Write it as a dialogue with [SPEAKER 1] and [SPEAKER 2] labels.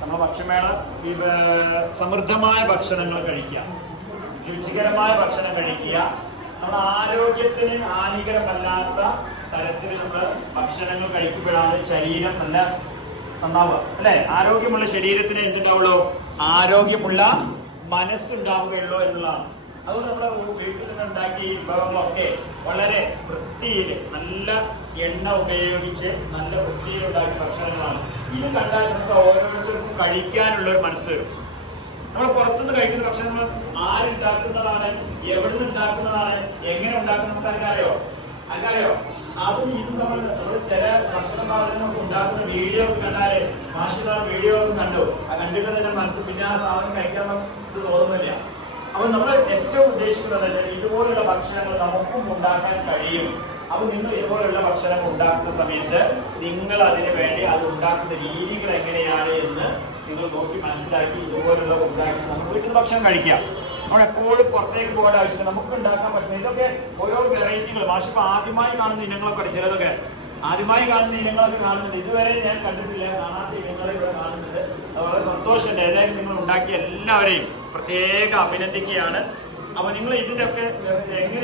[SPEAKER 1] നമ്മൾ ഭക്ഷണമേള ഈ സമൃദ്ധമായ ഭക്ഷണങ്ങൾ കഴിക്കുക. രുചികരമായ ഭക്ഷണം കഴിക്കുക. നമ്മൾ ആരോഗ്യത്തിന് ഹാനികരമല്ലാത്ത തരത്തിൽ നമ്മൾ ഭക്ഷണങ്ങൾ കഴിക്കുമ്പോഴാണ് ശരീരം നല്ല നന്നാവുക. അല്ലെ? ആരോഗ്യമുള്ള ശരീരത്തിന് എന്തുണ്ടാവുള്ളൂ? ആരോഗ്യമുള്ള മനസ്സുണ്ടാവുകയുള്ളൂ എന്നുള്ളതാണ്. അതുകൊണ്ട് നമ്മുടെ വീട്ടിൽ നിന്ന് ഉണ്ടാക്കിയ വിഭവങ്ങളൊക്കെ വളരെ വൃത്തിയിൽ നല്ല എണ്ണ ഉപയോഗിച്ച് നല്ല വൃത്തിയിൽ ഉണ്ടാക്കിയ ഭക്ഷണങ്ങളാണ്. ഇത് കണ്ടാൽ നമുക്ക് ഓരോരുത്തർക്കും കഴിക്കാനുള്ള ഒരു മനസ്സ് വരും. നമ്മൾ പുറത്തുനിന്ന് കഴിക്കുന്ന ഭക്ഷണങ്ങൾ ആരുണ്ടാക്കുന്നതാണ് എവിടെ നിന്ന് ഉണ്ടാക്കുന്നതാണ് എങ്ങനെ ഉണ്ടാക്കുന്ന നമുക്ക് അറിയാലോ അതും ഇതും നമ്മൾ നമ്മൾ ചില ഭക്ഷണ സാധനങ്ങൾ ഉണ്ടാക്കുന്ന വീഡിയോ ഒക്കെ കണ്ടാലേ മാഷിന്റെ വീഡിയോ ഒക്കെ കണ്ടു. ആ കണ്ടിട്ട് തന്നെ മനസ്സ്. പിന്നെ ആ സാധനം കഴിക്കാൻ ഇത് തോന്നുന്നില്ല. അപ്പൊ നമ്മൾ ഏറ്റവും ഉദ്ദേശിക്കുന്നത് ഇതുപോലുള്ള ഭക്ഷണങ്ങൾ നമുക്കും ഉണ്ടാക്കാൻ കഴിയും. അപ്പൊ നിങ്ങൾ ഇതുപോലുള്ള ഭക്ഷണം ഉണ്ടാക്കുന്ന സമയത്ത് നിങ്ങൾ അതിന് വേണ്ടി അത് ഉണ്ടാക്കുന്ന രീതികൾ എങ്ങനെയാണ് എന്ന് നിങ്ങൾ നോക്കി മനസ്സിലാക്കി ഇതുപോലുള്ള ഉണ്ടാക്കി നമുക്ക് വീട്ടിൽ ഭക്ഷണം കഴിക്കാം. നമ്മൾ എപ്പോഴും പുറത്തേക്ക് പോകേണ്ട ആവശ്യമില്ല. നമുക്ക് ഉണ്ടാക്കാൻ പറ്റുന്ന ഇതൊക്കെ ഓരോ വെറൈറ്റികൾ. മാഷിപ്പോ ആദ്യമായി കാണുന്ന ഇനങ്ങളൊക്കെ ചിലതൊക്കെ ആദ്യമായി കാണുന്ന ഇനങ്ങളൊക്കെ കാണുന്നുണ്ട്. ഇതുവരെ ഞാൻ കണ്ടിട്ടില്ല. കാണാത്ത ഇനങ്ങളെ ഇവിടെ കാണുന്നുണ്ട്. വളരെ സന്തോഷമുണ്ട്. ഏതായാലും നിങ്ങൾ ഉണ്ടാക്കിയ എല്ലാവരെയും പ്രത്യേക അഭിനന്ദിക്കുകയാണ്. അപ്പൊ നിങ്ങൾ ഇതിന്റെ ഒക്കെ എങ്ങനെ